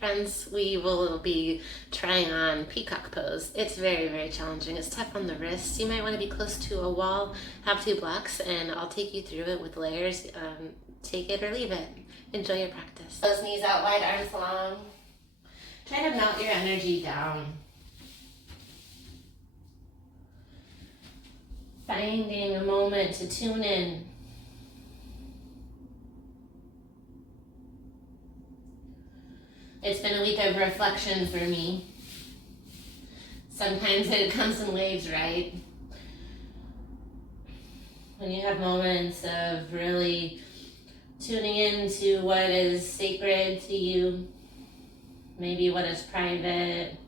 friends, we will be trying on peacock pose. It's very, very challenging. It's tough on the wrists. You might want to be close to a wall, have 2 blocks, and I'll take you through it with layers. Take it or leave it. Enjoy your practice. Those knees out wide, arms long. Try to melt your energy down. Finding a moment to tune in. It's been a week of reflection for me. Sometimes it comes in waves, right? When you have moments of really tuning into what is sacred to you, maybe what is private,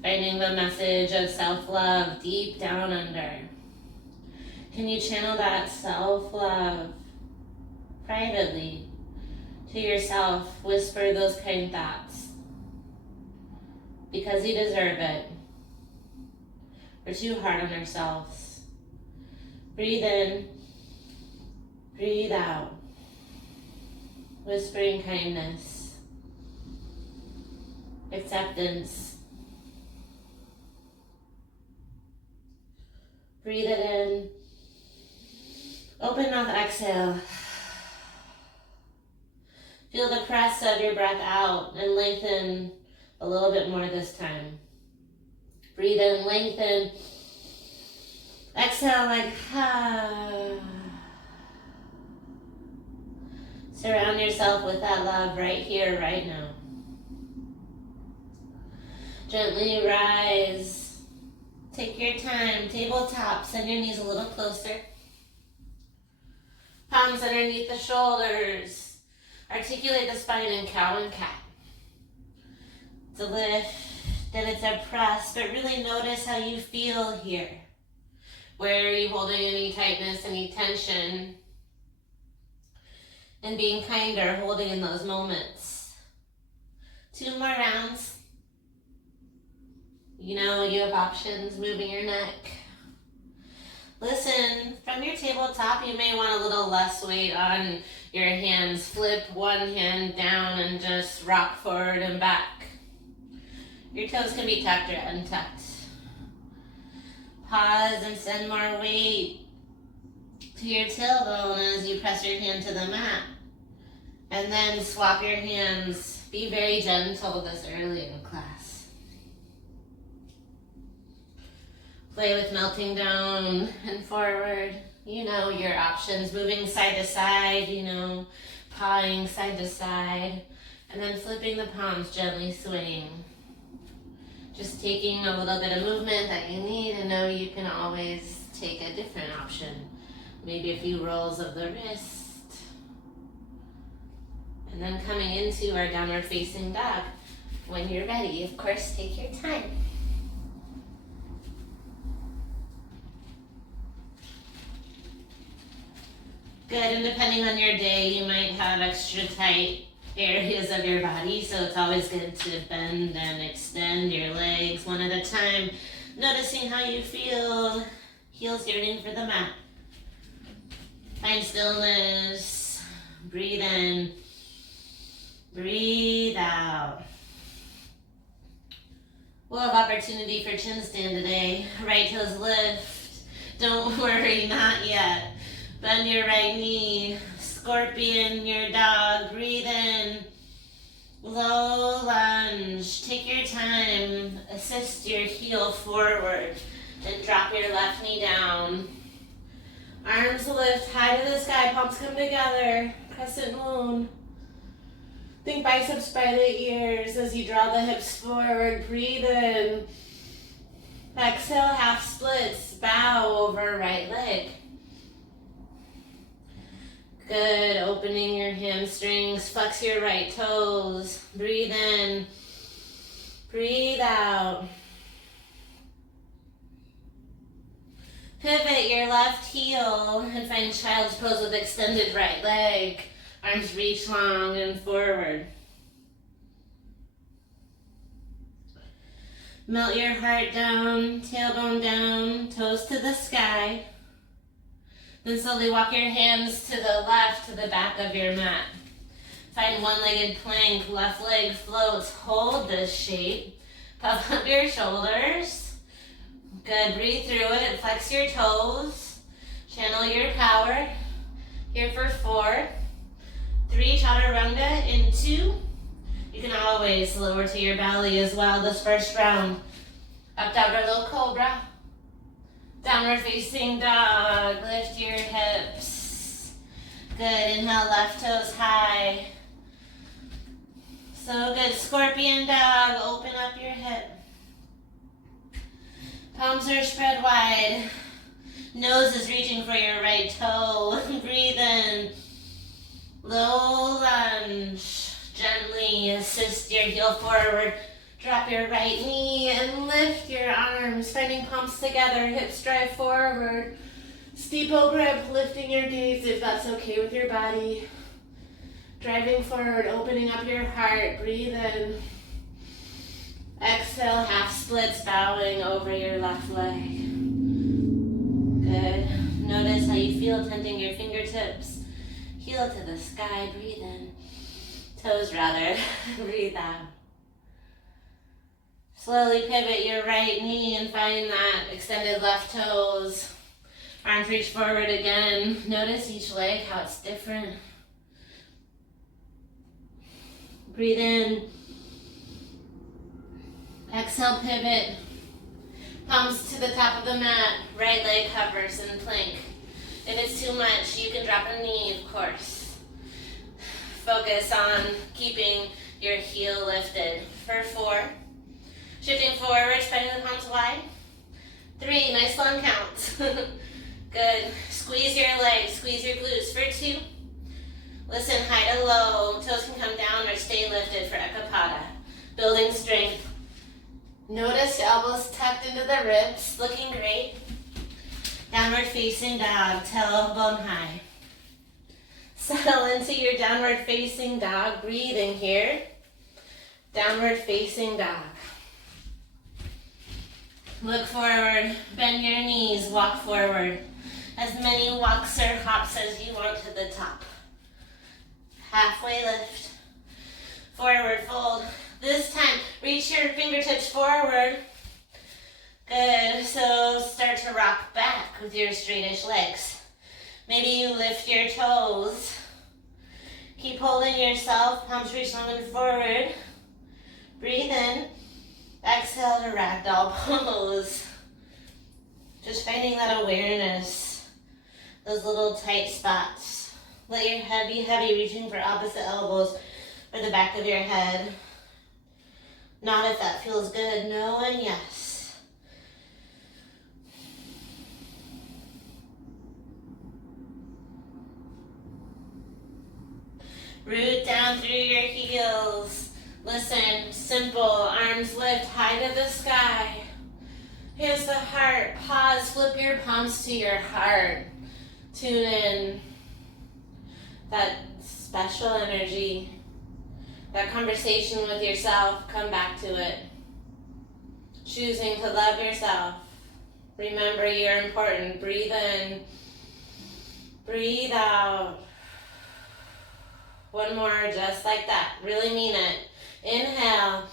finding the message of self-love deep down under. Can you channel that self-love privately to yourself? Whisper those kind thoughts because you deserve it. We're too hard on ourselves. Breathe in, breathe out, whispering kindness, acceptance. Breathe it in, open mouth, exhale. Feel the press of your breath out and lengthen a little bit more this time. Breathe in, lengthen. Exhale like Surround yourself with that love right here, right now. Gently rise. Take your time. Tabletop. Send your knees a little closer. Palms underneath the shoulders. Articulate the spine in cow and cat. It's a lift, then it's a press, but really notice how you feel here. Where are you holding any tightness, any tension? And being kinder, holding in those moments. 2 more rounds. You know you have options, moving your neck. Listen, from your tabletop, you may want a little less weight on your hands. Flip one hand down and just rock forward and back. Your toes can be tucked or untucked. Pause and send more weight to your tailbone as you press your hand to the mat. And then swap your hands. Be very gentle this early in class. Play with melting down and forward. You know your options. Moving side to side, pawing side to side. And then flipping the palms, gently swaying. Just taking a little bit of movement that you need, and know you can always take a different option. Maybe a few rolls of the wrist. And then coming into our downward facing dog. When you're ready, of course, take your time. Good, and depending on your day, you might have extra tight areas of your body, so it's always good to bend and extend your legs one at a time, noticing how you feel, heels yearning for the mat. Find stillness, breathe in, breathe out. We'll have opportunity for chin stand today. Right toes lift, don't worry, not yet. Bend your right knee, scorpion, your dog, breathe in, low lunge, take your time, assist your heel forward, and drop your left knee down. Arms lift, high to the sky, palms come together, crescent moon. Think biceps by the ears as you draw the hips forward, breathe in. Exhale, half splits, bow over right leg. Good, opening your hamstrings, flex your right toes, breathe in, breathe out. Pivot your left heel and find child's pose with extended right leg. Arms reach long and forward. Melt your heart down, tailbone down, toes to the sky. Then slowly walk your hands to the left, to the back of your mat. Find one-legged plank, left leg floats. Hold this shape. Puff up your shoulders. Good, breathe through it. Flex your toes. Channel your power. Here for 4, 3, chaturanga in 2. You can always lower to your belly as well this first round. Up dog or low cobra. Downward facing dog. Lift your hips. Good, inhale, left toes high. So good, scorpion dog. Open up your hip. Palms are spread wide. Nose is reaching for your right toe. Breathe in. Low lunge. Gently assist your heel forward. Drop your right knee and lift your arms. Finding palms together. Hips drive forward. Steeple grip. Lifting your gaze if that's okay with your body. Driving forward. Opening up your heart. Breathe in. Exhale. Half splits. Bowing over your left leg. Good. Notice how you feel tenting your fingertips. Heel to the sky. Breathe in. Toes rather. Breathe out. Slowly pivot your right knee and find that extended left toes. Arms reach forward again. Notice each leg, how it's different. Breathe in. Exhale, pivot. Palms to the top of the mat. Right leg hovers in plank. If it's too much, you can drop a knee, of course. Focus on keeping your heel lifted. For 4. Shifting forward, spreading the palms wide. 3, nice long count. Good. Squeeze your legs, squeeze your glutes. For 2. Listen, high to low. Toes can come down or stay lifted for Ekapada. Building strength. Notice elbows tucked into the ribs. Looking great. Downward facing dog. Tailbone high. Settle into your downward facing dog. Breathing here. Downward facing dog. Look forward. Bend your knees. Walk forward. As many walks or hops as you want to the top. Halfway lift. Forward fold. This time, reach your fingertips forward. Good. So start to rock back with your straightish legs. Maybe you lift your toes. Keep holding yourself. Palms reach long and forward. Breathe in. Exhale to ragdoll pose. Just finding that awareness. Those little tight spots. Let your head be heavy, reaching for opposite elbows or the back of your head. Not if that feels good. No and yes. Root down through your heels. Listen, simple. Arms lift high to the sky. Here's the heart. Pause. Flip your palms to your heart. Tune in. That special energy. That conversation with yourself. Come back to it. Choosing to love yourself. Remember you're important. Breathe in. Breathe out. One more, just like that. Really mean it. Inhale.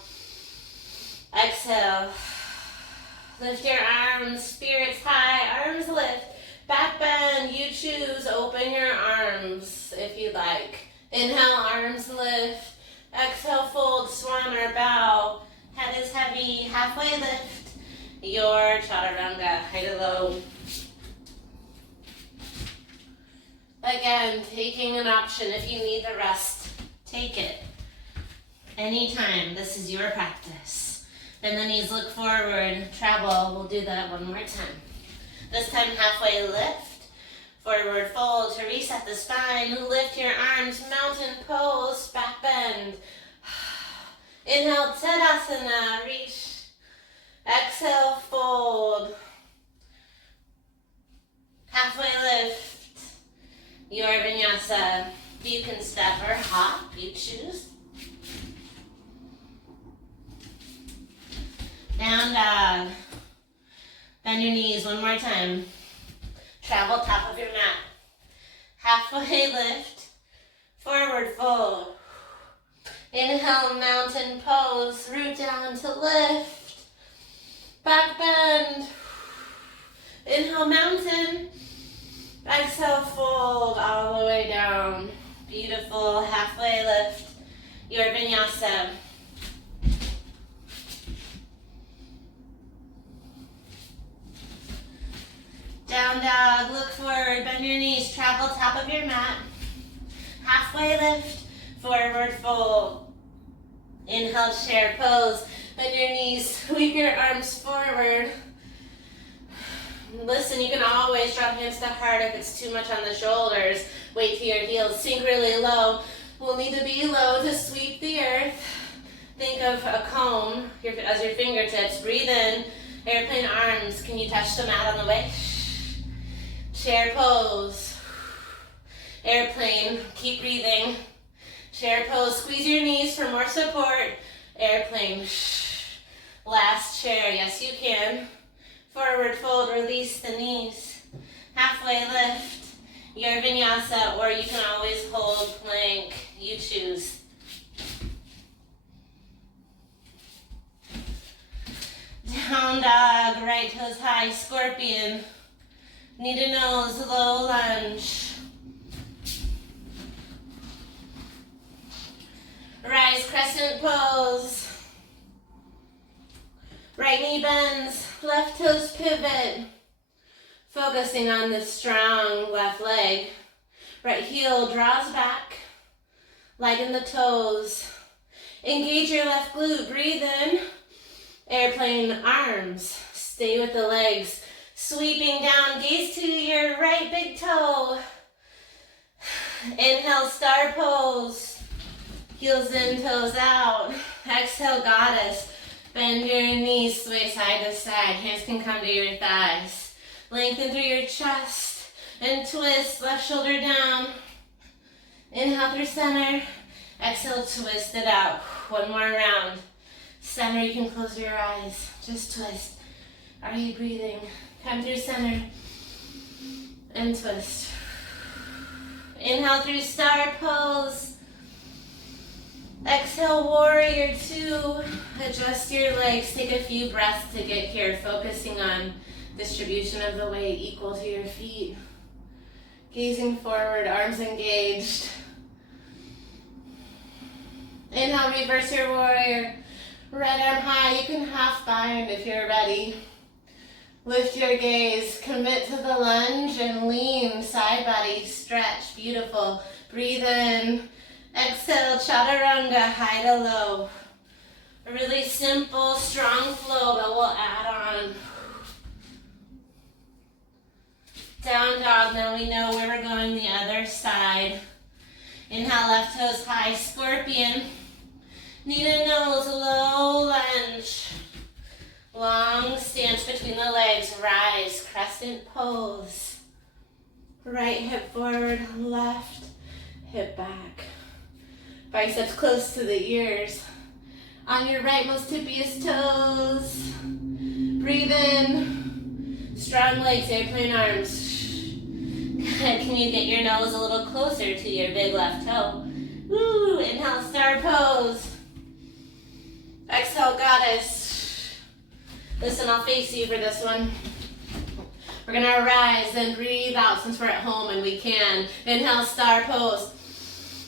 Exhale. Lift your arms. Spirits high. Arms lift. Back bend. You choose. Open your arms if you like. Inhale, arms lift. Exhale, fold, swan or bow. Head is heavy. Halfway lift. Your chaturanga. High to low. Again, taking an option. If you need the rest, take it. Anytime. This is your practice. Bend the knees, look forward, travel. We'll do that one more time. This time, halfway lift. Forward fold to reset the spine. Lift your arms, mountain pose, back bend. Inhale, Tadasana, reach. Exhale, fold. Halfway lift. Your vinyasa. You can step or hop, you choose. Down dog. Bend your knees one more time. Travel top of your mat. Halfway lift. Forward fold. Inhale, mountain pose, root down to lift. Back bend. Inhale, mountain. Exhale, fold all the way down. Beautiful, halfway lift. Your vinyasa. Down dog, look forward, bend your knees, travel top of your mat. Halfway lift, forward fold. Inhale, chair pose. Bend your knees, sweep your arms forward. Listen, you can always drop hands to heart if it's too much on the shoulders. Wait till your heels sink really low. We'll need to be low to sweep the earth. Think of a cone as your fingertips. Breathe in, airplane arms. Can you touch the mat on the way? Chair pose. Airplane, keep breathing. Chair pose, squeeze your knees for more support. Airplane. Last chair, yes you can. Forward fold, release the knees. Halfway lift, your vinyasa, or you can always hold plank, you choose. Down dog, right toes high, scorpion. Knee to nose, low lunge. Rise, crescent pose. Right knee bends, left toes pivot. Focusing on the strong left leg. Right heel draws back. Lighten the toes. Engage your left glute, breathe in. Airplane arms, stay with the legs. Sweeping down, gaze to your right big toe. Inhale, star pose. Heels in, toes out. Exhale, goddess. Bend your knees, sway side to side. Hands can come to your thighs. Lengthen through your chest and twist, left shoulder down. Inhale through center. Exhale, twist it out. One more round. Center, you can close your eyes. Just twist. Are you breathing? Come through center and twist. Inhale through star pose. Exhale, warrior two. Adjust your legs. Take a few breaths to get here, focusing on distribution of the weight equal to your feet. Gazing forward, arms engaged. Inhale, reverse your warrior. Right arm high. You can half bind if you're ready. Lift your gaze. Commit to the lunge and lean. Side body stretch. Beautiful. Breathe in. Exhale, chaturanga, high to low. A really simple, strong flow, but we'll add on. Down dog, now we know where we're going the other side. Inhale, left toes high, scorpion. Knee to nose, low lunge. Long stance between the legs, rise, crescent pose. Right hip forward, left hip back. Biceps close to the ears. On your rightmost tibias toes. Breathe in. Strong legs, airplane arms. Good. Can you get your nose a little closer to your big left toe? Woo. Inhale, star pose. Exhale, goddess. Listen, I'll face you for this one. We're gonna rise and breathe out since we're at home and we can. Inhale, star pose.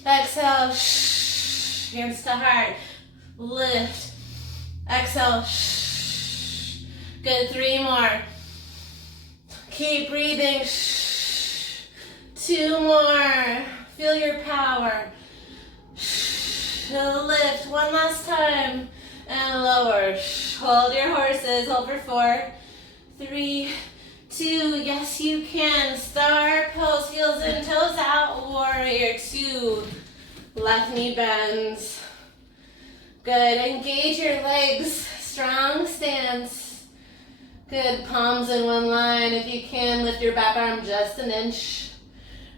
Exhale, hands to heart, lift. Exhale, good, 3 more. Keep breathing, 2 more. Feel your power. Lift, 1 last time, and lower. Hold your horses, hold for 4, 3, 2, yes you can. Star pose, heels in, toes out, warrior 2. Left knee bends. Good, engage your legs, strong stance. Good, palms in one line. If you can, lift your back arm just an inch.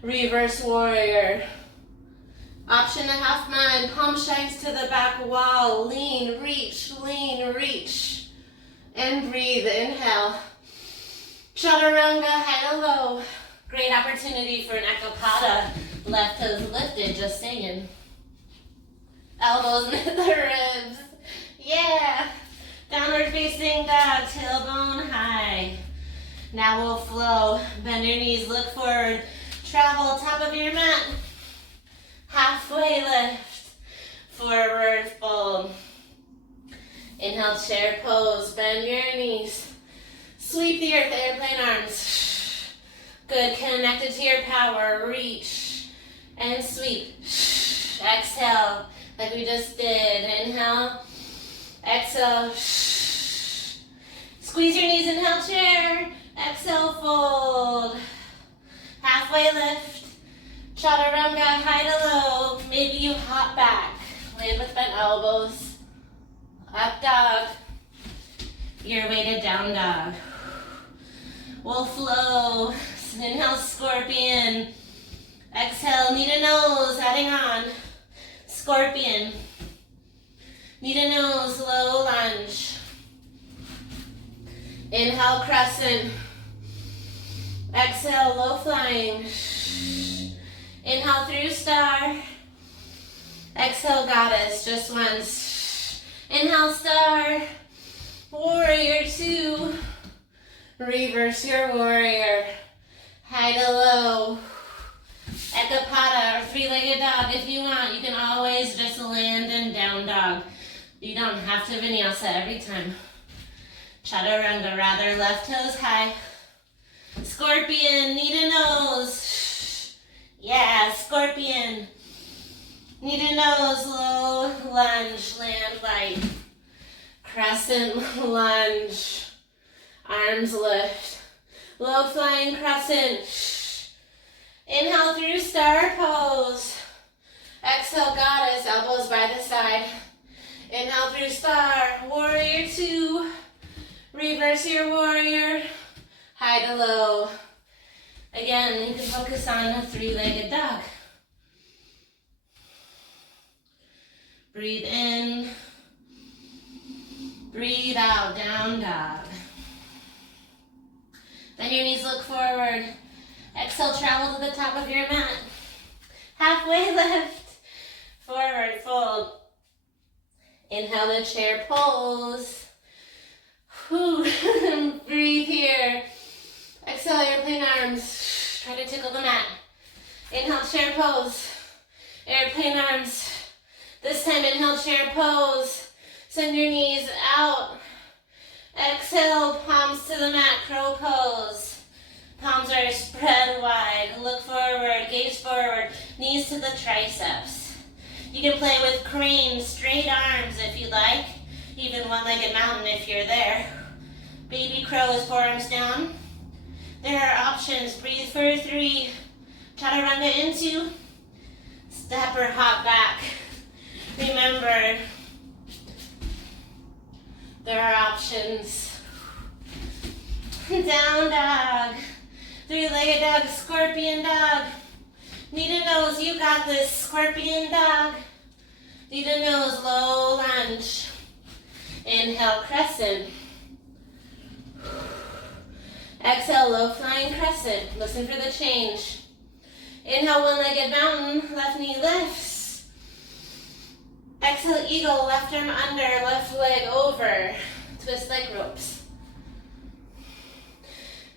Reverse warrior. Option to half man, palm shines to the back wall. Lean, reach, and breathe, inhale. Chaturanga, high to low. Great opportunity for an ekapada. Left toes lifted, just saying. Elbows knit the ribs. Yeah. Downward facing dog, tailbone high. Now we'll flow. Bend your knees, look forward. Travel top of your mat. Halfway lift. Forward fold. Inhale, chair pose. Bend your knees. Sweep the earth, airplane arms. Good, connected to your power. Reach and sweep. Exhale, like we just did. Inhale. Exhale. Squeeze your knees, inhale, chair. Exhale, fold. Halfway lift. Chaturanga, high to low. Maybe you hop back. Land with bent elbows. Up dog. Your weighted down dog. We'll flow. Inhale, scorpion. Exhale, knee to nose, adding on. Scorpion. Knee to nose, low lunge. Inhale, crescent. Exhale, low flying. Inhale through star. Exhale, goddess, just once. Inhale, star. Warrior two. Reverse your warrior. High to low. Ekapada or three-legged dog if you want. You can always just land in down dog. You don't have to vinyasa every time. Chaturanga, rather left toes high. Scorpion, knee to nose. Yeah, scorpion. Knee to nose, low lunge, land light. Crescent lunge. Arms lift. Low flying crescent. Inhale through star pose. Exhale, goddess, elbows by the side. Inhale through star, warrior two. Reverse your warrior, high to low. Again, you can focus on a three-legged dog. Breathe in, breathe out, down dog. Then your knees look forward. Exhale, travel to the top of your mat. Halfway lift, forward fold. Inhale the chair pose. Breathe here. Exhale, airplane arms. Try to tickle the mat. Inhale, chair pose. Airplane arms. This time, inhale, chair pose. Send your knees out. Exhale, palms to the mat, crow pose. Palms are spread wide. Look forward, gaze forward. Knees to the triceps. You can play with crane, straight arms if you like. Even one-legged mountain if you're there. Baby crow is forearms down. There are options. Breathe for three. Chaturanga into. Step or hop back. Remember, there are options. Down dog. Three-legged dog, scorpion dog. Knee to nose, you got this. Scorpion dog. Knee to nose, low lunge. Inhale, crescent. Exhale, low flying crescent. Listen for the change. Inhale, one-legged mountain. Left knee lifts. Exhale, eagle. Left arm under, left leg over. Twist like ropes.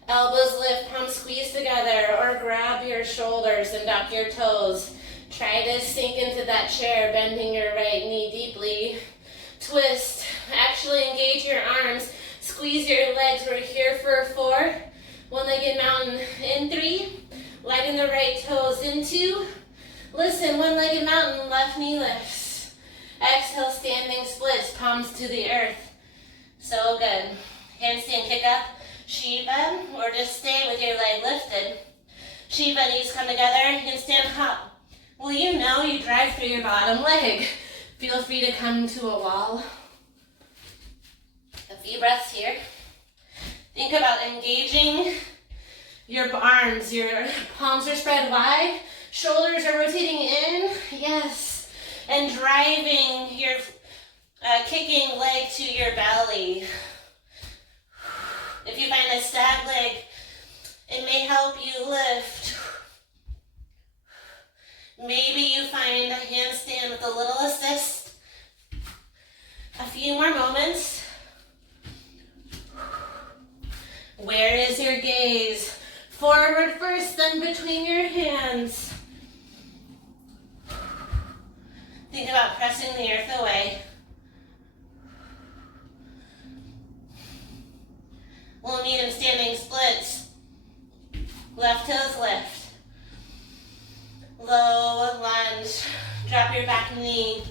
Elbows lift, palms squeeze together, or grab your shoulders and dock your toes. Try to sink into that chair, bending your right knee deeply. Twist. Actually engage your arms. Squeeze your legs. We're here for 4. One-legged mountain in 3. Lighten the right toes in 2. Listen, one-legged mountain, left knee lifts. Exhale, standing splits, palms to the earth. So good. Handstand kick up, Shiva, or just stay with your leg lifted. Shiva, knees come together, handstand hop. Well, you know you drive through your bottom leg. Feel free to come to a wall. A few breaths here. Think about engaging your arms. Your palms are spread wide. Shoulders are rotating in. Yes. And driving your kicking leg to your belly. If you find a stag leg, it may help you lift. Maybe you find a handstand with a little assist. A few more moments. Where is your gaze? Forward first, then between your hands. Think about pressing the earth away. We'll meet in standing splits. Left toes lift. Low lunge. Drop your back knee.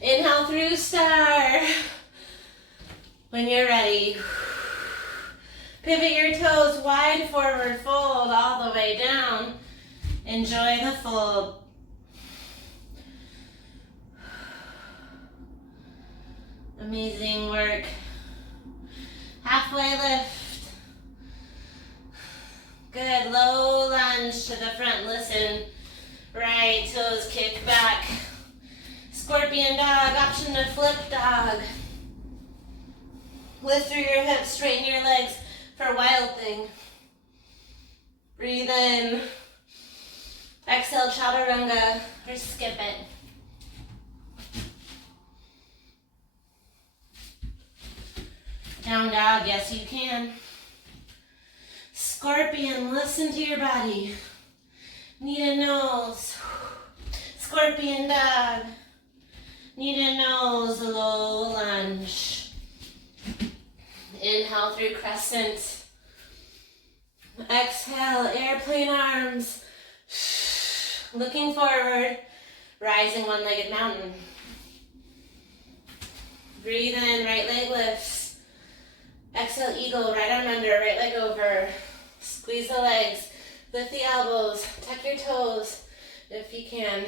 Inhale through star. When you're ready, pivot your toes wide forward, fold all the way down. Enjoy the fold. Amazing work. Halfway lift. Good, low lunge to the front, listen. Right toes kick back. Scorpion dog, option to flip dog. Lift through your hips, straighten your legs for wild thing. Breathe in. Exhale, chaturanga, or skip it. Down dog, yes you can. Scorpion, listen to your body. Knee to nose. Scorpion dog. Knee to nose, low lunge. Inhale through crescent. Exhale, airplane arms. Looking forward, rising one-legged mountain. Breathe in, right leg lifts. Exhale, eagle, right arm under, right leg over. Squeeze the legs, lift the elbows, tuck your toes if you can.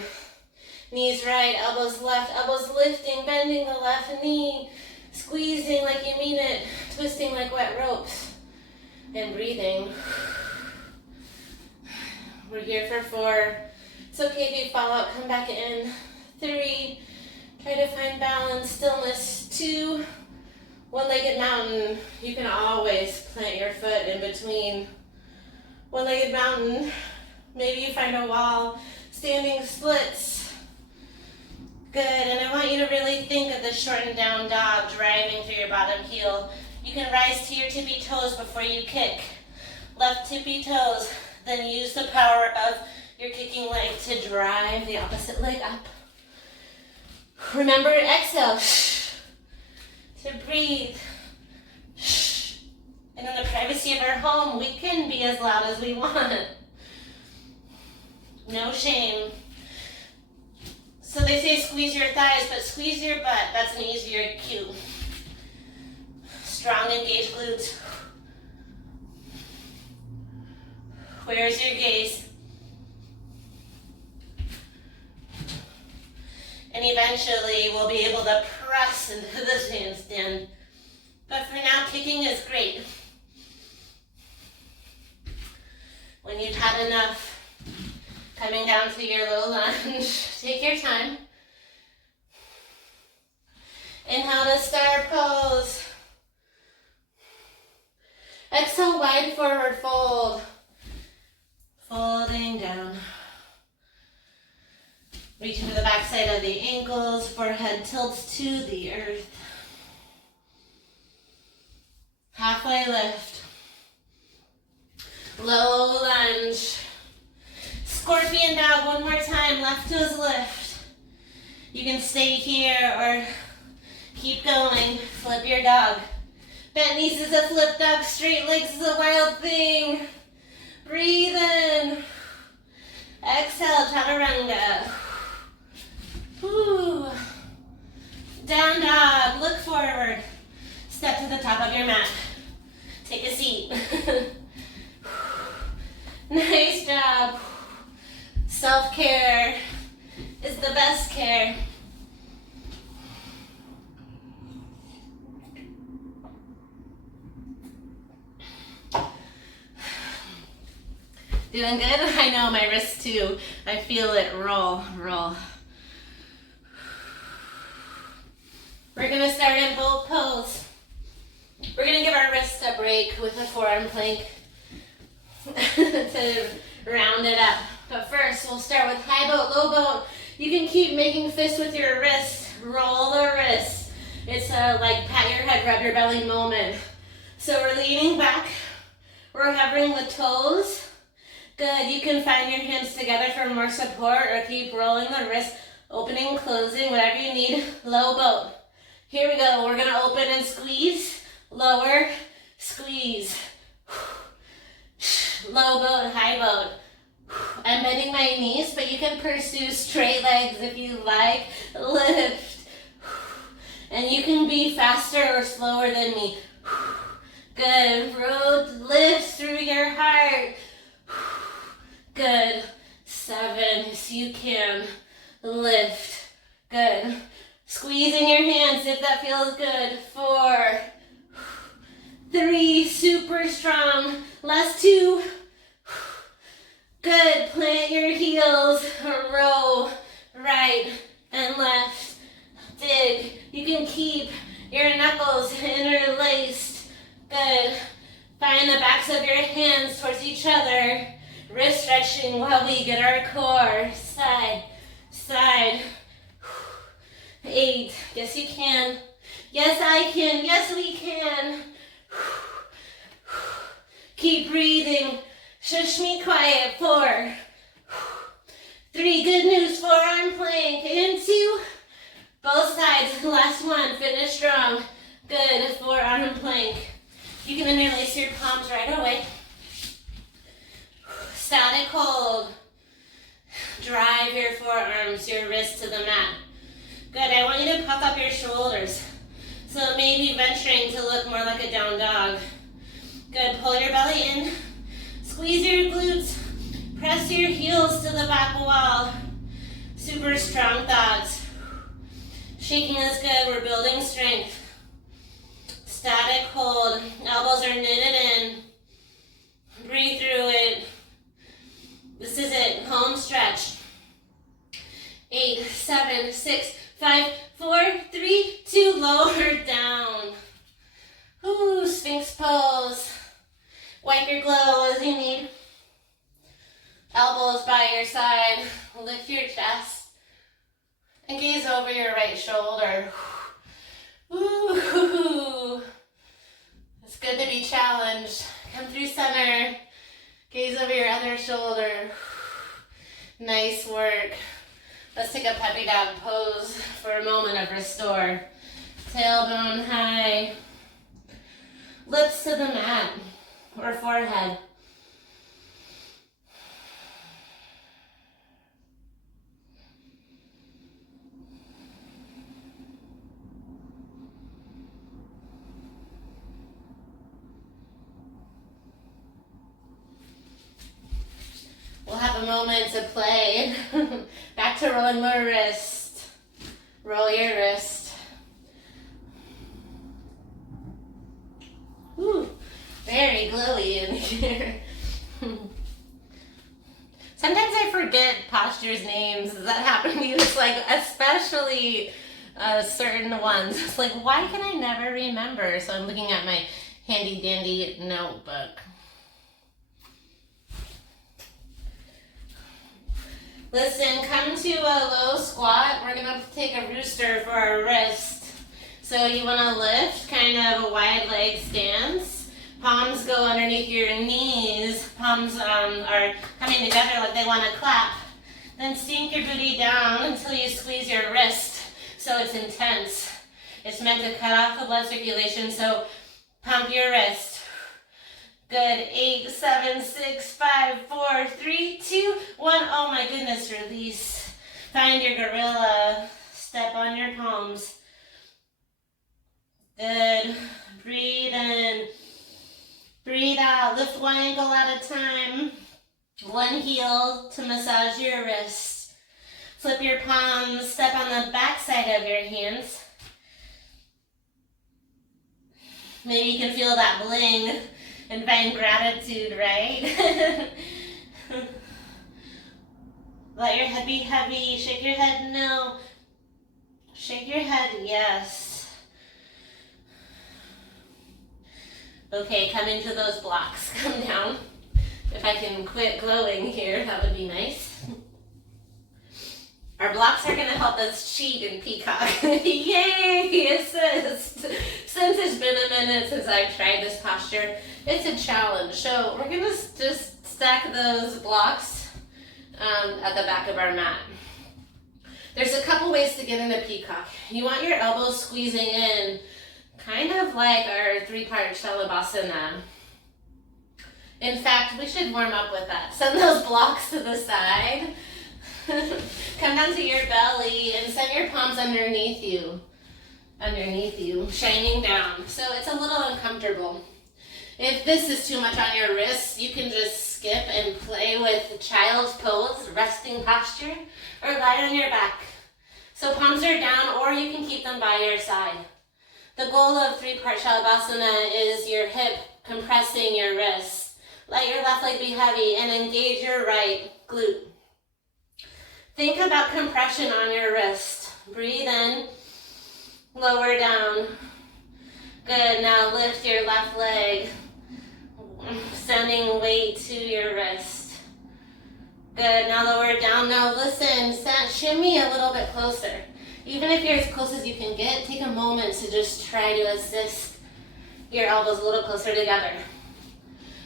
Knees right, elbows left, elbows lifting, bending the left knee. Squeezing like you mean it, twisting like wet ropes, and breathing. We're here for 4. It's okay if you fall out, come back in. 3, try to find balance, stillness. 2, one-legged mountain. You can always plant your foot in between. One-legged mountain, maybe you find a wall, standing splits. Good, and I want you to really think of the shortened down dog driving through your bottom heel. You can rise to your tippy toes before you kick. Left tippy toes, then use the power of your kicking leg to drive the opposite leg up. Remember, exhale, to breathe. And in the privacy of our home, we can be as loud as we want. No shame. So they say squeeze your thighs, but squeeze your butt. That's an easier cue. Strong, engaged glutes. Where's your gaze? And eventually we'll be able to press into the handstand. But for now, kicking is great. When you've had enough, coming down to your low lunge. Take your time. Inhale to star pose. Exhale, wide forward fold. Folding down. Reaching to the back side of the ankles, forehead tilts to the earth. Halfway lift. Low lunge. Scorpion dog, one more time, left toes lift. You can stay here or keep going. Flip your dog. Bent knees is a flip dog, straight legs is a wild thing. Breathe in. Exhale, chaturanga. Whew. Down dog, look forward. Step to the top of your mat. Take a seat. Nice job. Self-care is the best care. Doing good? I know, my wrist too. I feel it roll, roll. We're gonna start in boat pose. We're gonna give our wrists a break with a forearm plank to round it up. But first, we'll start with high boat, low boat. You can keep making fists with your wrists. Roll the wrists. It's a like pat your head, rub your belly moment. So we're leaning back. We're hovering the toes. Good. You can find your hands together for more support or keep rolling the wrists, opening, closing, whatever you need. Low boat. Here we go. We're going to open and squeeze. Lower, squeeze. Low boat, high boat. I'm bending my knees, but you can pursue straight legs if you like. Lift. And you can be faster or slower than me. Good. Road lifts through your heart. Good. 7. Yes, you can. Lift. Good. Squeezing your hands if that feels good. 4. 3. Super strong. Last 2. Good. Plant your heels. Row. Right and left. Dig. You can keep your knuckles interlaced. Good. Find the backs of your hands towards each other. Wrist stretching while we get our core. Side, side. 8. Yes, you can. Yes, I can. Yes, we can. Keep breathing. Shush me quiet. 4. 3. Good news. Forearm plank. Into both sides. Last one. Finish strong. Good. Forearm plank. You can interlace your palms right away. Static hold. Drive your forearms, your wrists to the mat. Good. I want you to puff up your shoulders. So maybe venturing to look more like a down dog. Good. Pull your belly in. Squeeze your glutes. Press your heels to the back wall. Super strong thoughts. Shaking is good. We're building strength. Static hold. Elbows are knitted in. Breathe through it. This is it. Home stretch. 8, 7, 6, 5, 4, 3, 2. Lower down. Ooh, Sphinx pose. Wipe your glow as you need. Elbows by your side. Lift your chest. And gaze over your right shoulder. Ooh. It's good to be challenged. Come through center. Gaze over your other shoulder. Nice work. Let's take a puppy dog pose for a moment of restore. Tailbone high. Lips to the mat or forehead. We'll have a moment to play. Back to rolling the wrist. Roll your wrist. Ooh, very glowy in here. Sometimes I forget postures names. Does that happen to you? It's like, especially certain ones. It's like, why can I never remember? So I'm looking at my handy dandy notebook. Listen, come to a low squat. We're going to take a rooster for our wrist. So you want to lift, kind of a wide leg stance. Palms go underneath your knees. Palms are coming together like they want to clap. Then sink your booty down until you squeeze your wrist so it's intense. It's meant to cut off the blood circulation, so pump your wrist. Good. 8, 7, 6, 5, 4, 3, 2, 1. Oh my goodness, release. Find your gorilla. Step on your palms. Good. Breathe in. Breathe out. Lift one ankle at a time. One heel to massage your wrist. Flip your palms. Step on the back side of your hands. Maybe you can feel that bling and find gratitude, right? Let your head be heavy. Shake your head, no. Shake your head, yes. Okay, come into those blocks. Come down. If I can quit glowing here, that would be nice. Our blocks are going to help us cheat in Peacock. Yay, assist! Since it's been a minute since I've tried this posture, it's a challenge. So we're going to just stack those blocks at the back of our mat. There's a couple ways to get into Peacock. You want your elbows squeezing in, kind of like our three-part Shalabhasana. In fact, we should warm up with that. Send those blocks to the side. Come down to your belly and send your palms underneath you, shining down. So it's a little uncomfortable. If this is too much on your wrists, you can just skip and play with child's pose, resting posture, or lie on your back. So palms are down, or you can keep them by your side. The goal of three-part Shalabhasana is your hip compressing your wrists. Let your left leg be heavy and engage your right glute. Think about compression on your wrist. Breathe in, lower down. Good, now lift your left leg, sending weight to your wrist. Good, now lower down. Now listen, shimmy a little bit closer. Even if you're as close as you can get, take a moment to just try to assist your elbows a little closer together.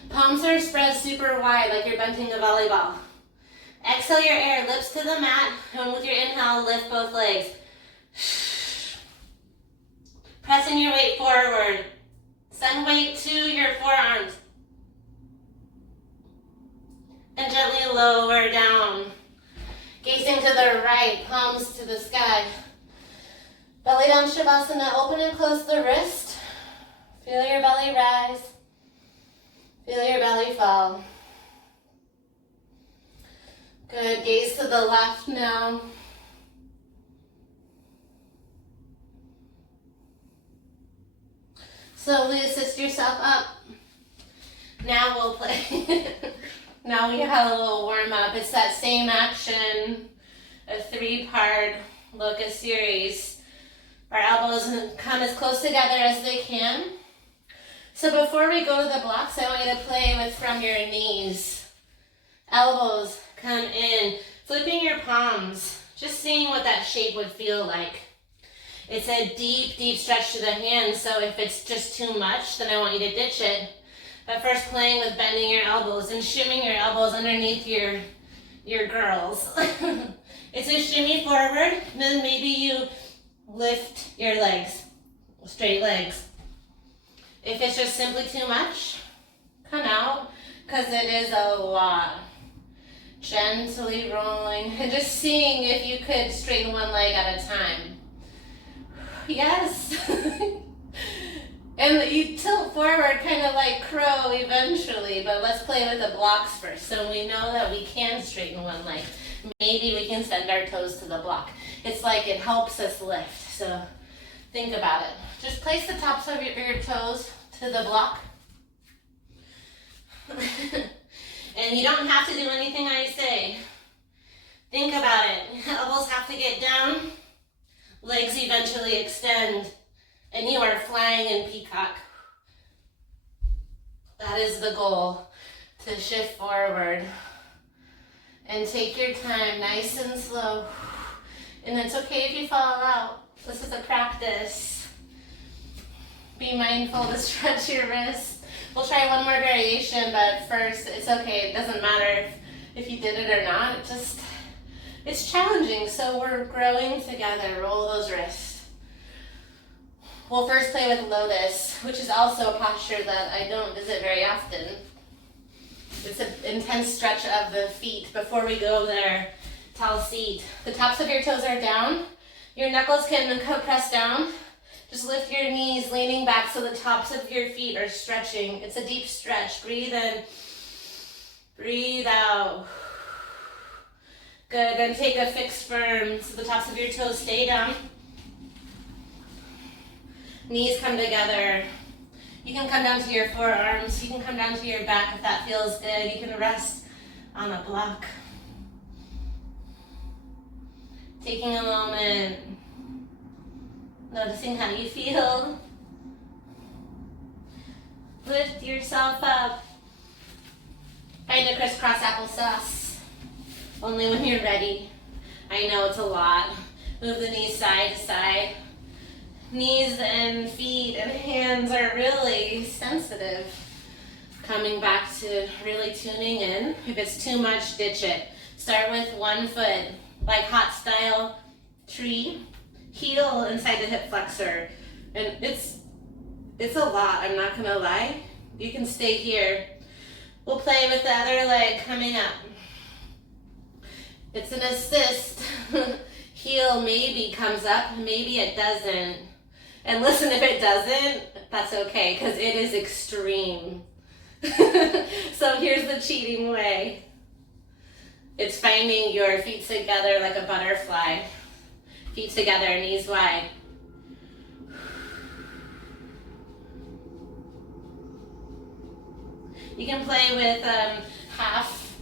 Palms are spread super wide like you're benching a volleyball. Exhale your air, lips to the mat, and with your inhale, lift both legs. Pressing your weight forward. Send weight to your forearms. And gently lower down. Gazing to the right, palms to the sky. Belly down Shavasana, open and close the wrist. Feel your belly rise. Feel your belly fall. Good, gaze to the left now. Slowly assist yourself up. Now we'll play. Now we have a little warm up. It's that same action, a three-part locust series. Our elbows come as close together as they can. So before we go to the blocks, I want you to play with from your knees. Elbows come in, flipping your palms, just seeing what that shape would feel like. It's a deep, deep stretch to the hands, so if it's just too much, then I want you to ditch it. But first playing with bending your elbows and shimming your elbows underneath your girls. It's a shimmy forward, then maybe you lift your legs, straight legs. If it's just simply too much, come out, because it is a lot. Gently rolling and just seeing if you could straighten one leg at a time. Yes. And you tilt forward kind of like crow eventually, but let's play with the blocks first. So we know that we can straighten one leg. Maybe we can send our toes to the block. It's like it helps us lift. So think about it. Just place the tops of your toes to the block. And you don't have to do anything I say. Think about it. Elbows have to get down. Legs eventually extend. And you are flying in peacock. That is the goal, to shift forward. And take your time, nice and slow. And it's okay if you fall out. This is a practice. Be mindful to stretch your wrists. We'll try one more variation, but first, it's okay. It doesn't matter if you did it or not. It's challenging, so we're growing together. Roll those wrists. We'll first play with lotus, which is also a posture that I don't visit very often. It's an intense stretch of the feet. Before we go there, tall seat. The tops of your toes are down. Your knuckles can press down. Just lift your knees, leaning back so the tops of your feet are stretching. It's a deep stretch. Breathe in. Breathe out. Good. Then take a fixed firm so the tops of your toes stay down. Knees come together. You can come down to your forearms. You can come down to your back if that feels good. You can rest on a block. Taking a moment. Noticing how you feel. Lift yourself up. Find a crisscross applesauce. Only when you're ready. I know it's a lot. Move the knees side to side. Knees and feet and hands are really sensitive. Coming back to really tuning in. If it's too much, ditch it. Start with one foot, like hot style tree. Heel inside the hip flexor. And it's a lot, I'm not gonna lie. You can stay here. We'll play with the other leg coming up. It's an assist. Heel maybe comes up, maybe it doesn't. And listen, if it doesn't, that's okay, because it is extreme. So here's the cheating way. It's finding your feet together like a butterfly. Feet together, knees wide. You can play with half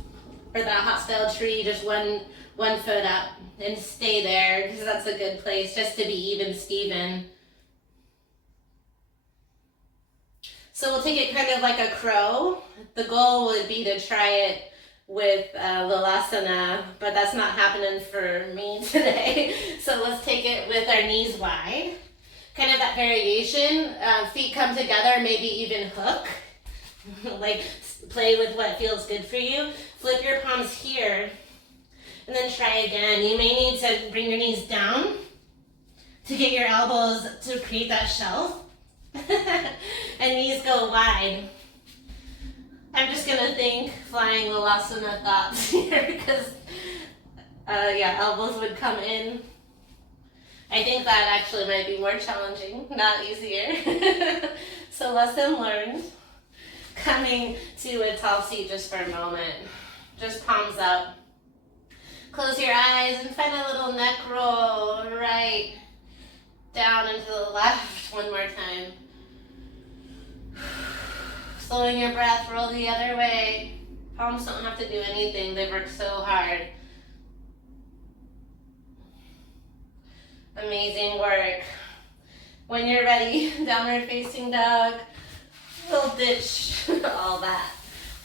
or that hot style tree, just one foot up and stay there because that's a good place just to be even Steven. So we'll take it kind of like a crow. The goal would be to try it with Vinyasa, but that's not happening for me today. So let's take it with our knees wide. Kind of that variation. Feet come together, maybe even hook. Like play with what feels good for you. Flip your palms here and then try again. You may need to bring your knees down to get your elbows to create that shelf. And knees go wide. I'm just gonna think flying Vinyasa thoughts here because elbows would come in. I think that actually might be more challenging, not easier. So lesson learned. Coming to a tall seat just for a moment. Just palms up. Close your eyes and find a little neck roll. Right down and to the left. One more time. Slowing your breath, roll the other way. Palms don't have to do anything. They work so hard. Amazing work. When you're ready, downward facing dog. We'll ditch all that.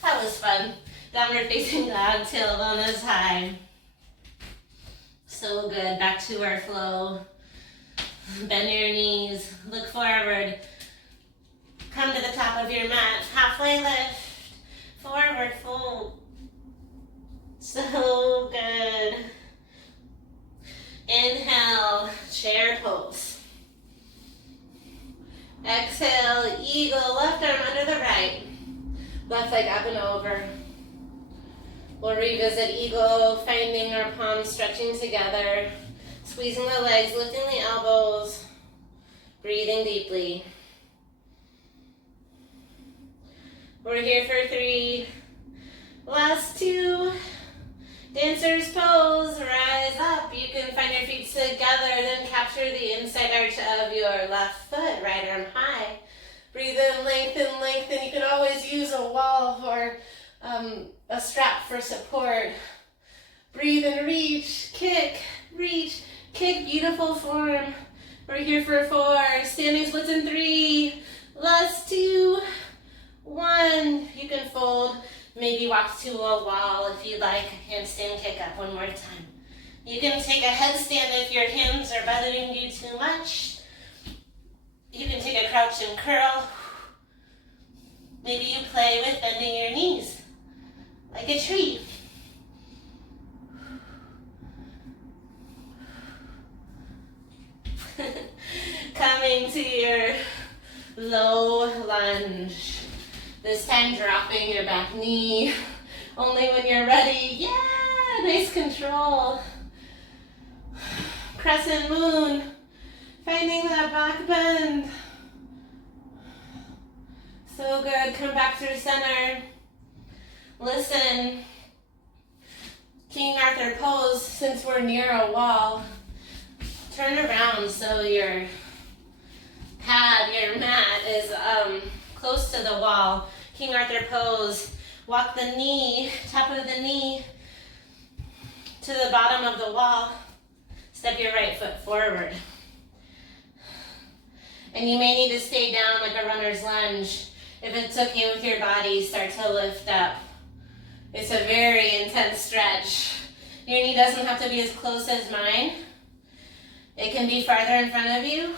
That was fun. Downward facing dog, tailbone is high. So good. Back to our flow. Bend your knees. Look forward. Come to the top of your mat. Halfway lift. Forward fold. So good. Inhale, chair pose. Exhale, eagle, left arm under the right. Left leg up and over. We'll revisit eagle, finding our palms stretching together. Squeezing the legs, lifting the elbows. Breathing deeply. We're here for 3. Last 2. Dancer's pose, rise up. You can find your feet together, then capture the inside arch of your left foot, right arm high. Breathe in, lengthen, lengthen. You can always use a wall or a strap for support. Breathe and reach, kick, reach, kick, beautiful form. We're here for 4, standing splits in 3. Last 2, 1. You can fold. Maybe walk to a wall if you'd like. Handstand kick up one more time. You can take a headstand if your hands are bothering you too much. You can take a crouch and curl. Maybe you play with bending your knees like a tree. Coming to your low lunge. This time dropping your back knee, only when you're ready. Yeah, nice control. Crescent moon, finding that back bend. So good, come back through center. Listen, King Arthur pose, since we're near a wall. Turn around so your pad, your mat is close to the wall. King Arthur pose. Walk the knee, top of the knee to the bottom of the wall. Step your right foot forward. And you may need to stay down like a runner's lunge. If it's okay with your body, start to lift up. It's a very intense stretch. Your knee doesn't have to be as close as mine. It can be farther in front of you.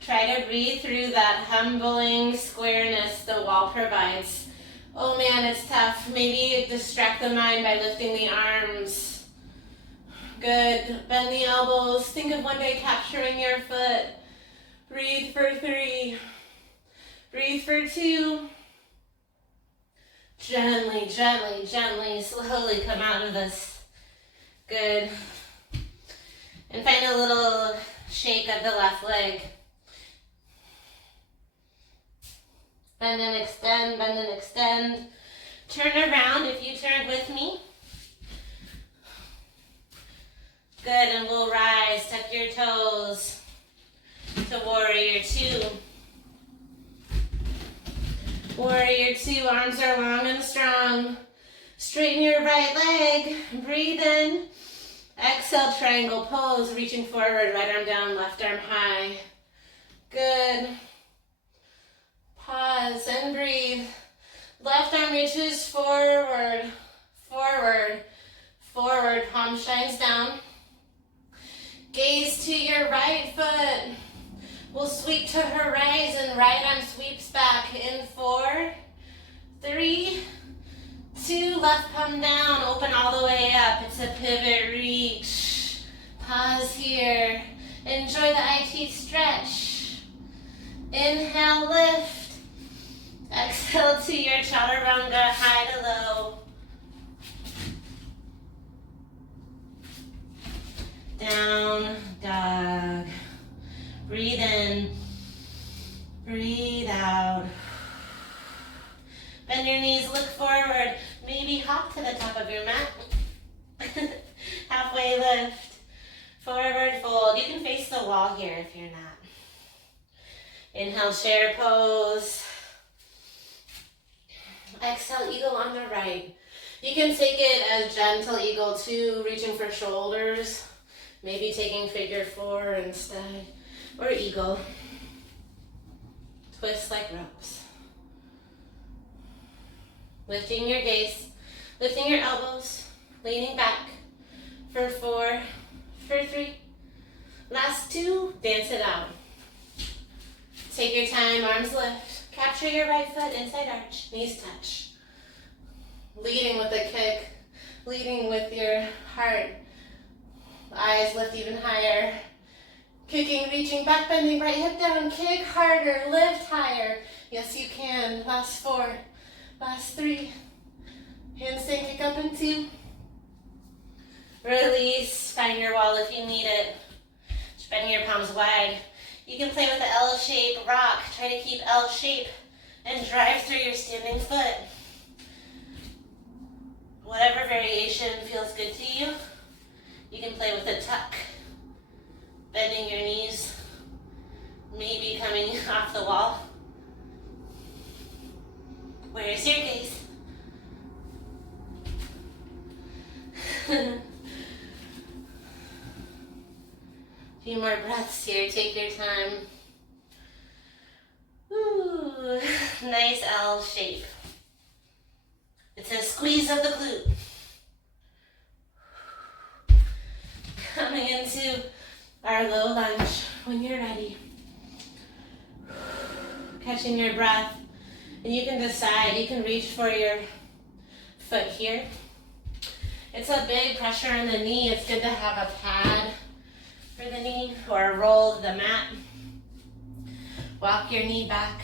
Try to breathe through that humbling squareness the wall provides. Oh man, it's tough. Maybe distract the mind by lifting the arms. Good. Bend the elbows. Think of one day capturing your foot. Breathe for 3. Breathe for 2. Gently, gently, gently, slowly come out of this. Good. And find a little shake of the left leg. Bend and extend, bend and extend. Turn around if you turned with me. Good, and we'll rise. Tuck your toes to warrior 2. Warrior 2, arms are long and strong. Straighten your right leg. Breathe in. Exhale, triangle pose, reaching forward, right arm down, left arm high. Good. Pause and breathe. Left arm reaches forward, forward, forward. Palm shines down. Gaze to your right foot. We'll sweep to horizon. Right arm sweeps back in 4, 3, 2. Left palm down. Open all the way up. It's a pivot reach. Pause here. Enjoy the IT stretch. Inhale, lift. Exhale to your chaturanga, high to low. Down dog. Breathe in. Breathe out. Bend your knees, look forward. Maybe hop to the top of your mat. Halfway lift. Forward fold. You can face the wall here if you're not. Inhale, chair pose. Exhale, eagle on the right. You can take it as gentle eagle 2, reaching for shoulders. Maybe taking figure 4 instead. Or eagle. Twist like ropes. Lifting your gaze. Lifting your elbows. Leaning back. For 4. For 3. Last 2. Dance it out. Take your time. Arms lift. Capture your right foot, inside arch, knees touch. Leading with a kick, leading with your heart. Eyes lift even higher. Kicking, reaching, back bending, right hip down, kick harder, lift higher. Yes, you can. Last 4, last 3. Handstand kick up in 2. Release, find your wall if you need it. Just bend your palms wide. You can play with the L shape rock. Try to keep L shape and drive through your standing foot. Whatever variation feels good to you. You can play with a tuck. Bending your knees. Maybe coming off the wall. Where's your gaze? Few more breaths here, take your time. Ooh, nice L shape. It's a squeeze of the glute. Coming into our low lunge when you're ready. Catching your breath. And you can decide, you can reach for your foot here. It's a big pressure on the knee. It's good to have a pad for the knee or roll the mat. Walk your knee back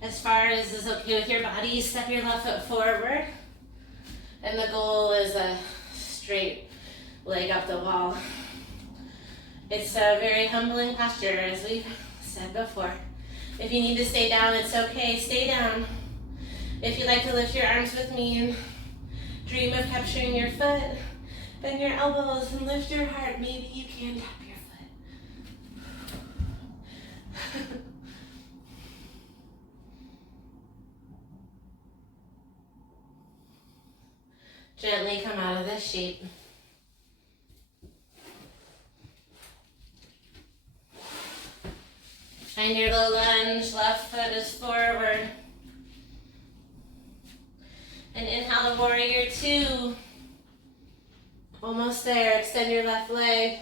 as far as is okay with your body. Step your left foot forward. And the goal is a straight leg up the wall. It's a very humbling posture, as we've said before. If you need to stay down, it's okay. Stay down. If you'd like to lift your arms with me and dream of capturing your foot, bend your elbows and lift your heart. Maybe you can tap your foot. Gently come out of this shape. Find your low lunge, left foot is forward. And inhale to warrior two. Almost there. Extend your left leg.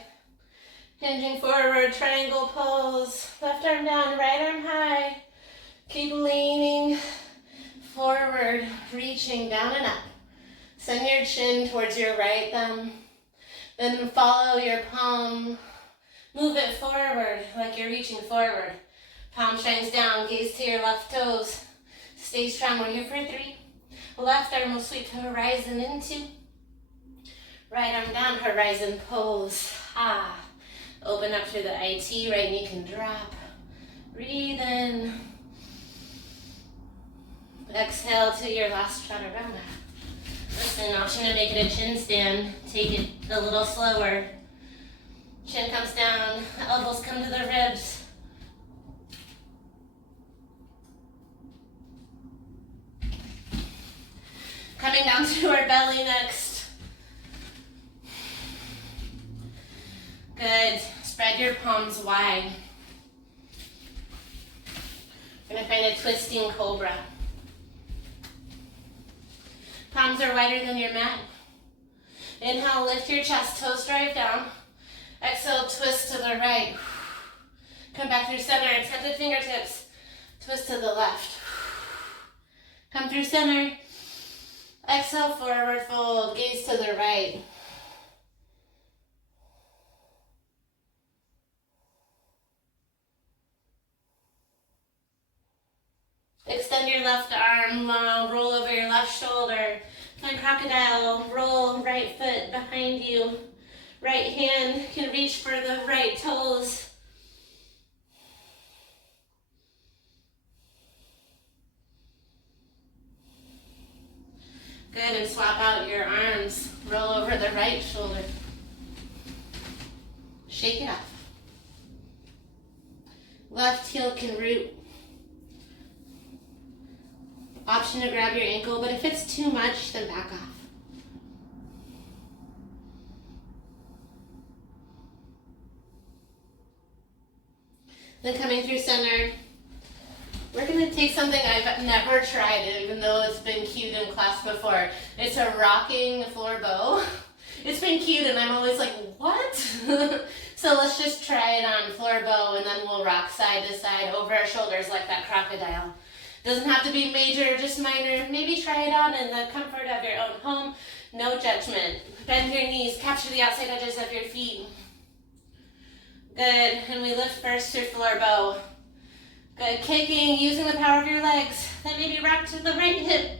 Hinging forward, triangle pose. Left arm down, right arm high. Keep leaning forward, reaching down and up. Send your chin towards your right thumb. Then follow your palm. Move it forward like you're reaching forward. Palm shines down, gaze to your left toes. Stay strong, we're here for three. Left arm will sweep to horizon in two. Right arm down, horizon pose. Ah. Open up through the IT, right knee can drop. Breathe in. Exhale to your last chaturanga. Listen, option to make it a chin stand. Take it a little slower. Chin comes down, elbows come to the ribs. Coming down to our belly next. Good. Spread your palms wide. We're going to find a twisting cobra. Palms are wider than your mat. Inhale, lift your chest, toes drive down. Exhale, twist to the right. Come back through center, extended fingertips. Twist to the left. Come through center. Exhale, forward fold, gaze to the right. Extend your left arm long, roll over your left shoulder. Find crocodile, roll right foot behind you. Right hand can reach for the right toes. Good, and swap out your arms. Roll over the right shoulder. Shake it off. Left heel can root. Option to grab your ankle, but if it's too much, then back off. Then coming through center, we're going to take something I've never tried, even though it's been cute in class before. It's a rocking floor bow. It's been cute, and I'm always like, what? So let's just try it on floor bow, and then we'll rock side to side over our shoulders like that crocodile. Doesn't have to be major, just minor. Maybe try it on in the comfort of your own home. No judgment. Bend your knees, capture the outside edges of your feet. Good, and we lift first through floor bow. Good, kicking, using the power of your legs. Then maybe rock to the right hip,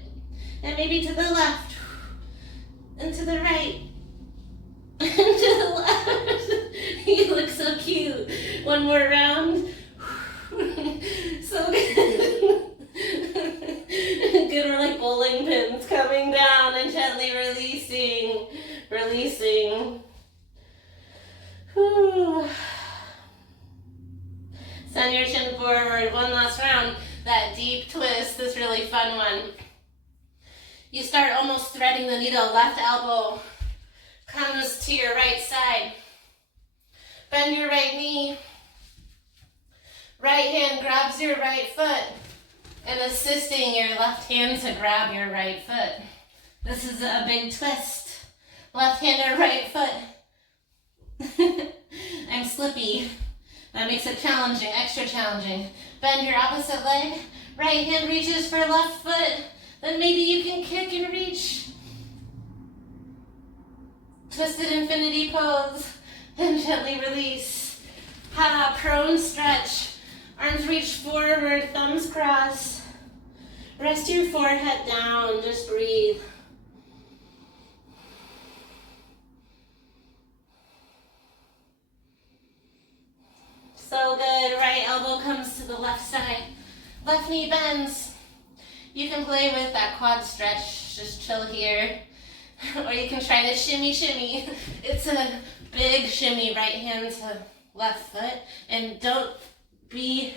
and maybe to the left, and to the right, and to the left. You look so cute. One more round. So good. Good, we're like bowling pins coming down and gently releasing, releasing. Whew. Send your chin forward. One last round. That deep twist, this really fun one. You start almost threading the needle. Left elbow comes to your right side. Bend your right knee. Right hand grabs your right foot and assisting your left hand to grab your right foot. This is a big twist. Left hand or right foot. I'm slippy. That makes it challenging, extra challenging. Bend your opposite leg. Right hand reaches for left foot. Then maybe you can kick and reach. Twisted infinity pose. And gently release. Ha, prone stretch. Arms reach forward, thumbs cross. Rest your forehead down, just breathe. So good, right elbow comes to the left side. Left knee bends. You can play with that quad stretch, just chill here. Or you can try to shimmy, shimmy. It's a big shimmy, right hand to left foot. And don't be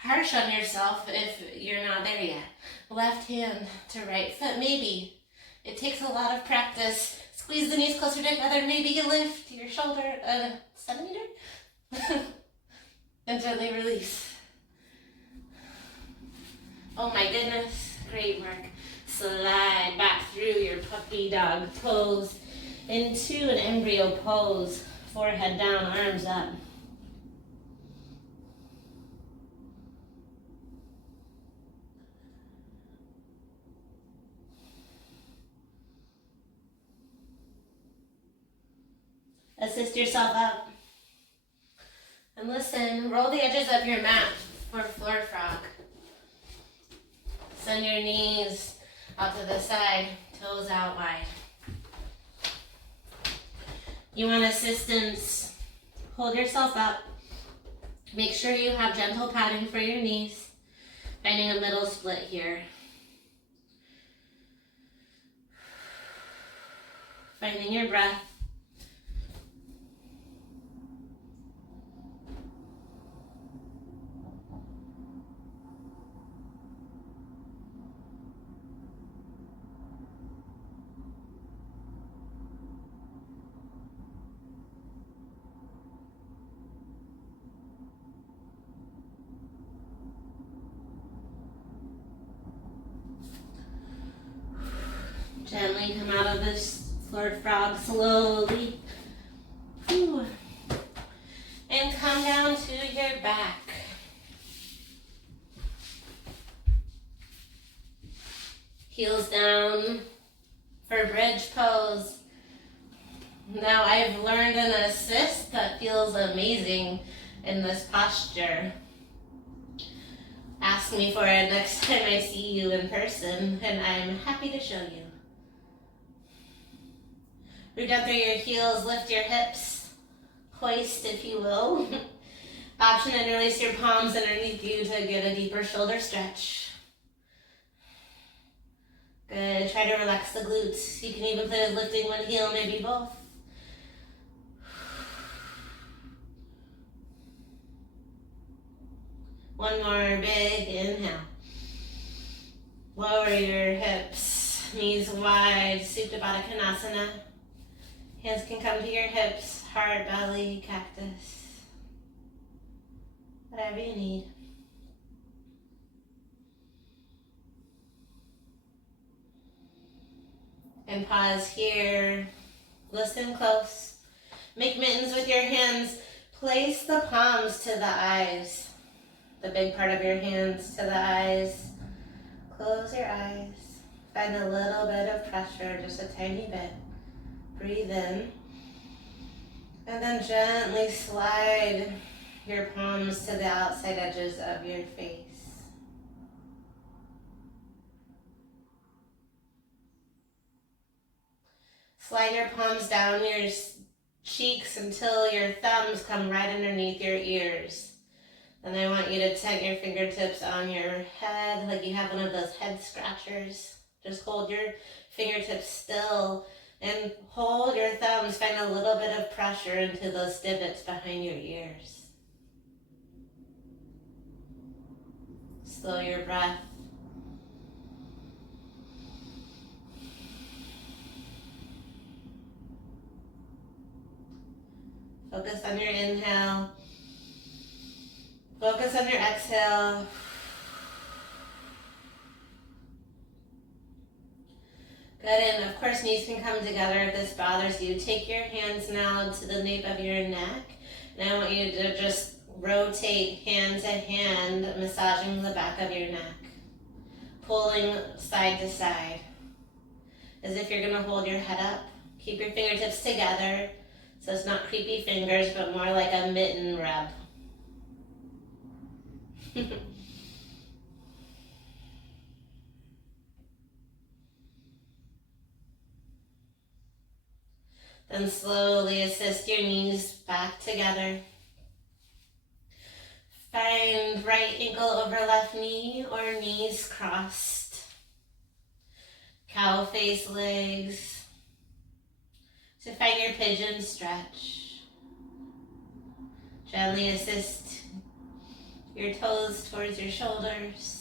harsh on yourself if you're not there yet. Left hand to right foot, maybe. It takes a lot of practice. Squeeze the knees closer together. Maybe you lift your shoulder a centimeter. And gently release. Oh my goodness, great work. Slide back through your puppy dog pose into an embryo pose. Forehead down, arms up. Assist yourself up. And listen, roll the edges of your mat for floor frog. Send your knees out to the side, toes out wide. You want assistance, hold yourself up. Make sure you have gentle padding for your knees. Finding a middle split here. Finding your breath. Gently come out of this floor frog slowly. Whew. And come down to your back. Heels down for bridge pose. Now I've learned an assist that feels amazing in this posture. Ask me for it next time I see you in person, and I'm happy to show you. Root down through your heels, lift your hips, hoist if you will. Option and release your palms underneath you to get a deeper shoulder stretch. Good, try to relax the glutes. You can even play with lifting one heel, maybe both. One more big inhale. Lower your hips, knees wide, Supta Baddha Konasana. Hands can come to your hips, heart, belly, cactus. Whatever you need. And pause here. Listen close. Make mittens with your hands. Place the palms to the eyes. The big part of your hands to the eyes. Close your eyes. Find a little bit of pressure, just a tiny bit. Breathe in. And then gently slide your palms to the outside edges of your face. Slide your palms down your cheeks until your thumbs come right underneath your ears. Then I want you to tent your fingertips on your head like you have one of those head scratchers. Just hold your fingertips still and hold your thumbs. Find a little bit of pressure into those divots behind your ears. Slow your breath. Focus on your inhale. Focus on your exhale. Good, and of course knees can come together if this bothers you. Take your hands now to the nape of your neck. And I want you to just rotate hand to hand, massaging the back of your neck. Pulling side to side. As if you're gonna hold your head up. Keep your fingertips together. So it's not creepy fingers, but more like a mitten rub. Then slowly assist your knees back together. Find right ankle over left knee or knees crossed. Cow face legs. So find your pigeon stretch. Gently assist your toes towards your shoulders.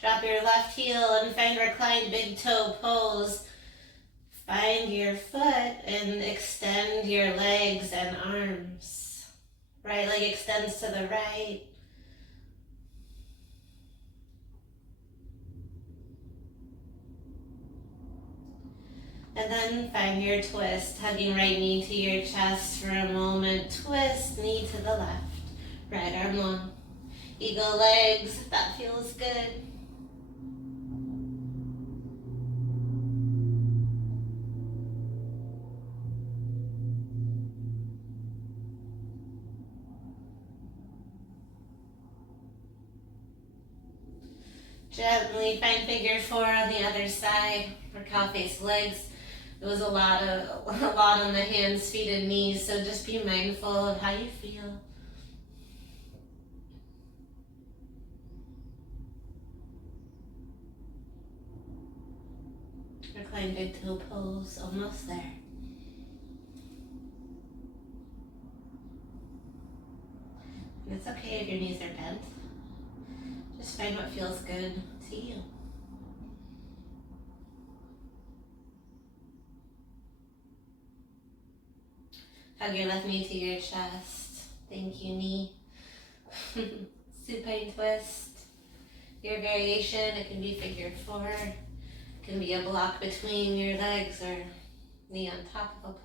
Drop your left heel and find reclined big toe pose. Find your foot and extend your legs and arms. Right leg extends to the right. And then find your twist, hugging right knee to your chest for a moment. Twist, knee to the left. Right arm long. Eagle legs, if that feels good. Gently find figure four on the other side for cow face legs. It was a lot on the hands, feet, and knees, so just be mindful of how you feel. Recline big toe pose, almost there. And it's okay if your knees are bent. Just find what feels good to you. Hug your left knee to your chest. Thank you, knee. Supine twist. Your variation, it can be figure four. It can be a block between your legs or knee on top of a block.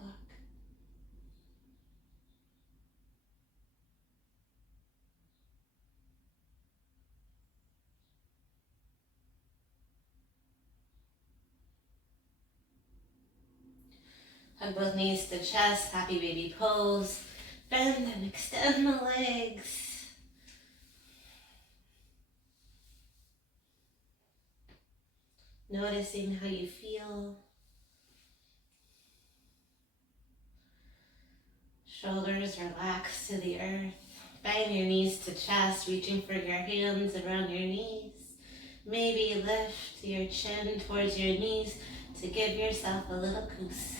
Hug both knees to chest, happy baby pose. Bend and extend the legs. Noticing how you feel. Shoulders relax to the earth. Bend your knees to chest, reaching for your hands around your knees. Maybe lift your chin towards your knees to give yourself a little goose.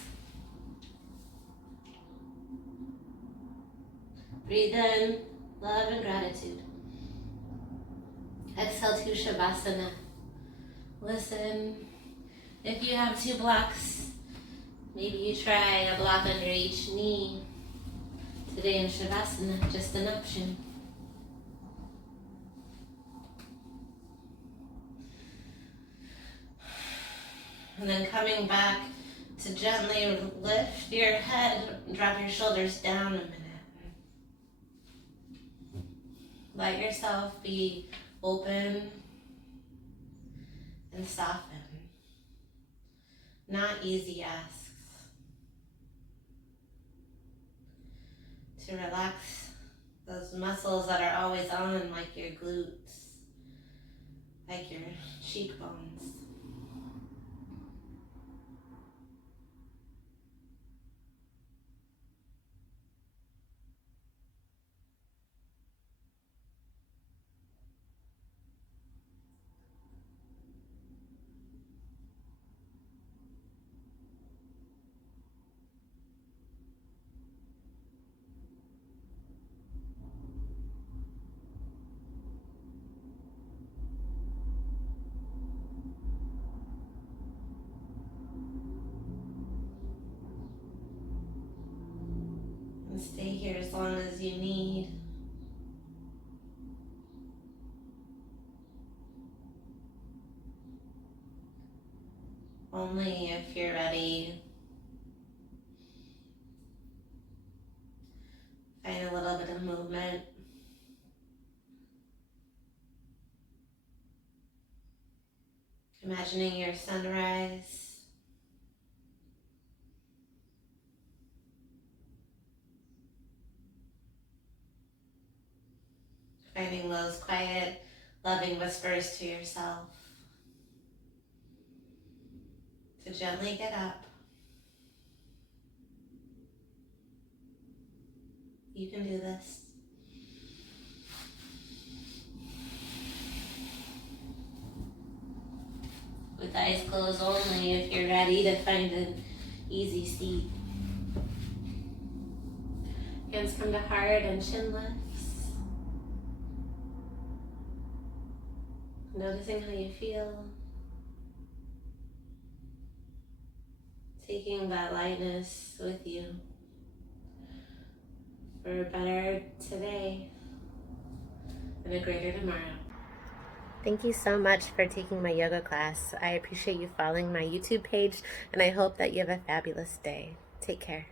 Breathe in, love and gratitude. Exhale to Shavasana. Listen, if you have two blocks, maybe you try a block under each knee. Today in Shavasana, just an option. And then coming back to gently lift your head, drop your shoulders down a minute. Let yourself be open and soften. Not easy asks. To relax those muscles that are always on, like your glutes, like your cheekbones. And stay here as long as you need. Only if you're ready. Find a little bit of movement. Imagining your sunrise. Finding those quiet, loving whispers to yourself. To gently get up. You can do this. With eyes closed only if you're ready to find an easy seat. Hands come to heart and chin lifts. Noticing how you feel. Taking that lightness with you. for a better today and a greater tomorrow. Thank you so much for taking my yoga class. I appreciate you following my YouTube page, and I hope that you have a fabulous day. Take care.